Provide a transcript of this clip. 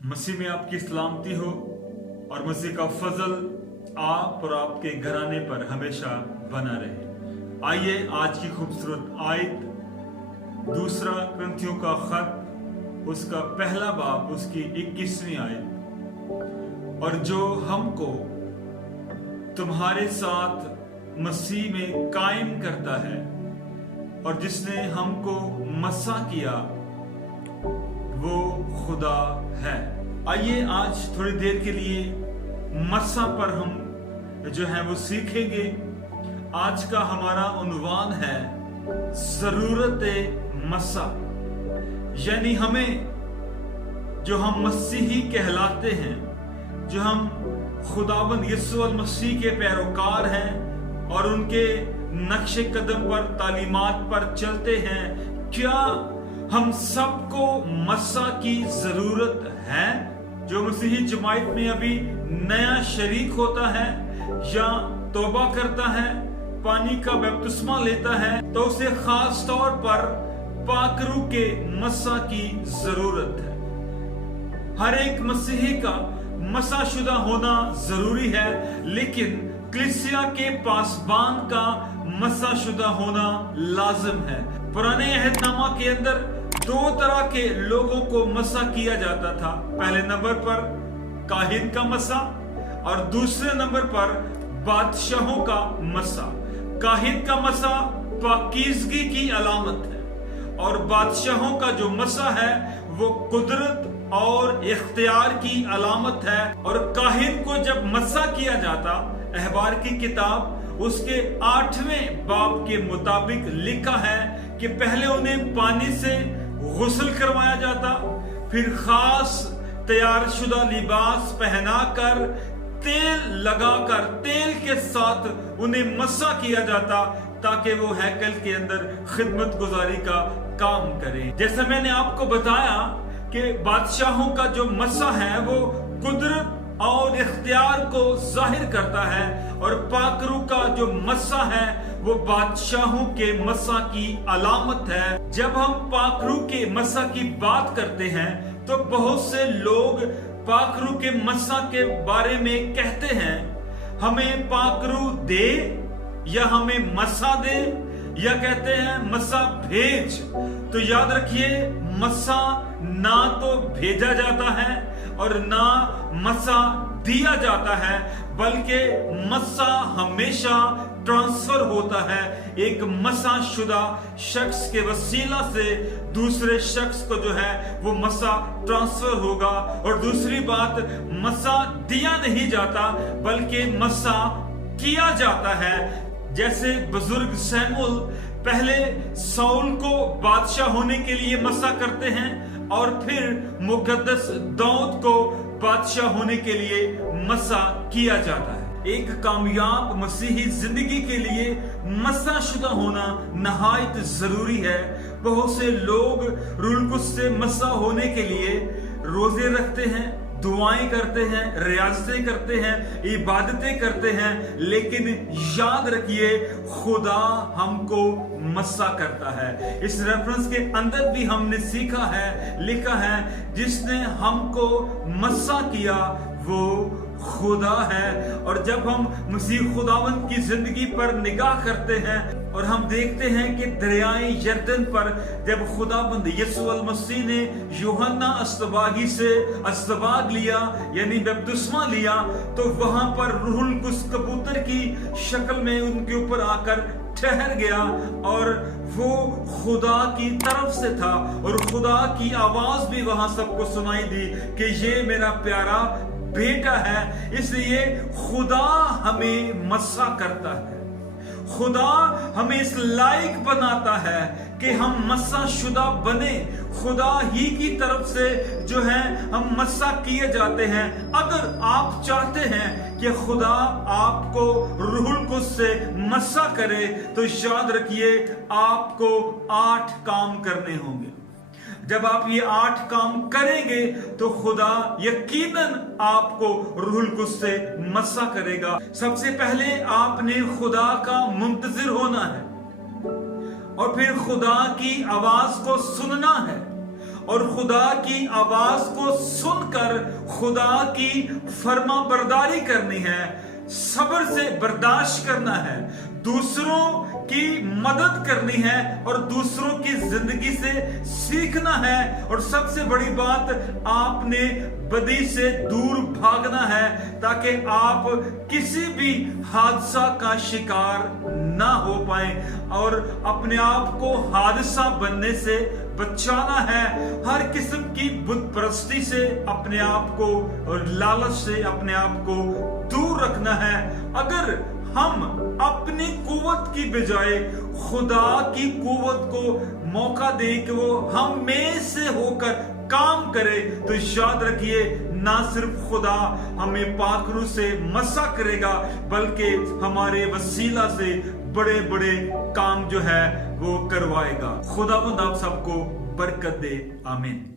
मसीह में आपकी सलामती हो और मसीह का फजल आप और आपके घराने पर हमेशा बना रहे। आइए आज की खूबसूरत आयत, दूसरा क्रंथियों का खत, उसका पहला बाब, उसकी 21वीं आयत। और जो हमको तुम्हारे साथ मसीह में कायम करता है और जिसने हमको मसा किया वो खुदा है। आइए आज थोड़ी देर के लिए मसा पर हम जो है वो सीखेंगे। आज का हमारा उन्वान है जरूरत मसा, यानी हमें जो हम मसीही कहलाते हैं, जो हम खुदावंद यीशु मसीह के पैरोकार हैं और उनके नक्शे कदम पर, तालीमात पर चलते हैं, क्या हम सबको मसा की जरूरत है? जो मसीही जमात में अभी नया शरीक होता है या तौबा करता है, पानी का बपतिस्मा लेता है, तो उसे खास तौर पर पाकरू के मसा की जरूरत है। हर एक मसीही का मसा शुदा होना जरूरी है, लेकिन कलीसिया के पासबान का मसा शुदा होना लाजिम है। पुराने अहदनामा के अंदर दो तरह के लोगों को मसा किया जाता था। पहले नंबर पर काहिन का मसा और दूसरे नंबर पर बादशाहों का मसा। काहिन का मसा पाकीज़गी की अलामत है और बादशाहों का जो मसा है वो कुदरत और इख्तियार की अलामत है। और काहिन को जब मसा किया जाता, अहबार की किताब उसके 8वें बाब के मुताबिक लिखा है कि पहले उन्हें पानी से गुस्ल करवाया जाता, फिर खास तैयार शुदा लिबास पहनाकर, तेल लगाकर, तेल के साथ उन्हें मसा किया जाता ताकि वो हैकल के अंदर खिदमत गुजारी का काम करें। जैसा मैंने आपको बताया कि बादशाहों का जो मसा है वो कुदरत और इख्तियार को जाहिर करता है और पाकरू का जो मसा है वो बादशाहों के मसा की अलामत है। जब हम पाकरू के मसा की बात करते हैं तो बहुत से लोग पाकरू के मसा के बारे में कहते हैं, हमें पाकरू दे या हमें मसा दे, या कहते हैं मसा भेज। तो याद रखिए, मसा ना तो भेजा जाता है और ना मसा दिया जाता है, बल्कि मसा हमेशा ट्रांसफर होता है। एक मसा शुदा शख्स के वसीला से दूसरे शख्स को जो है वो मसा ट्रांसफर होगा। और दूसरी बात, मसा दिया नहीं जाता बल्कि मसा किया जाता है। जैसे बुजुर्ग सैमुअल पहले साउल को बादशाह होने के लिए मसा करते हैं और फिर मुकद्दस दाऊद को बादशाह होने के लिए मसा किया जाता है। एक कामयाब मसीही जिंदगी के लिए मसा शुदा होना नहायत जरूरी है। बहुत से लोग रूल कुछ से मसा होने के लिए रोजे रखते हैं, दुआएं करते हैं, रियाजतें करते हैं, इबादतें करते हैं, लेकिन याद रखिए खुदा हमको मसा करता है। इस रेफरेंस के अंदर भी हमने सीखा है, लिखा है, जिसने हमको मसा किया वो खुदा है। और जब हम मसीह खुदावंद की जिंदगी पर निगाह करते हैं और हम देखते हैं कि दरियाए यरदन पर जब खुदावंद यीशु मसीह ने यूहन्ना अस्तबागी से अस्तबाग लिया यानी बपतिस्मा लिया, तो वहां पर रूहुल कुद्स कबूतर की शक्ल में उनके ऊपर आकर ठहर गया और वो खुदा की तरफ से था और खुदा की आवाज भी वहां सबको सुनाई दी कि ये मेरा प्यारा बेटा है। इसलिए खुदा हमें मसा करता है, खुदा हमें इस लायक बनाता है कि हम मसा शुदा बने। खुदा ही की तरफ से जो है हम मसा किए जाते हैं। अगर आप चाहते हैं कि खुदा आपको रूहुल कुद्स से मसा करे तो याद रखिए आपको 8 काम करने होंगे। जब आप ये 8 काम करेंगे तो खुदा यकीनन आपको रूहुल कुद्स से मसा करेगा। सबसे पहले आपने खुदा का मुंतजिर होना है और फिर खुदा की आवाज को सुनना है और खुदा की आवाज को सुनकर खुदा की फर्मा बरदारी करनी है, सब्र से बर्दाश्त करना है, दूसरों की मदद करनी है और दूसरों की जिंदगी से सीखना है। और सबसे बड़ी बात, आपने बदी से दूर भागना है ताकि आप किसी भी हादसा का शिकार ना हो पाए और अपने आप को हादसा बनने से बचाना है। हर किस्म की बुत परस्ती से अपने आप को और लालच से अपने आप को दूर रखना है। अगर हम अपनी कुव्वत की बजाय खुदा की कुव्वत को मौका दें कि वो हम में से होकर काम करे, तो याद रखिए, ना सिर्फ खुदा हमें पाक रूह से मसा करेगा बल्कि हमारे वसीला से बड़े बड़े काम जो है वो करवाएगा। खुदावंद आप सबको बरकत दे। आमीन।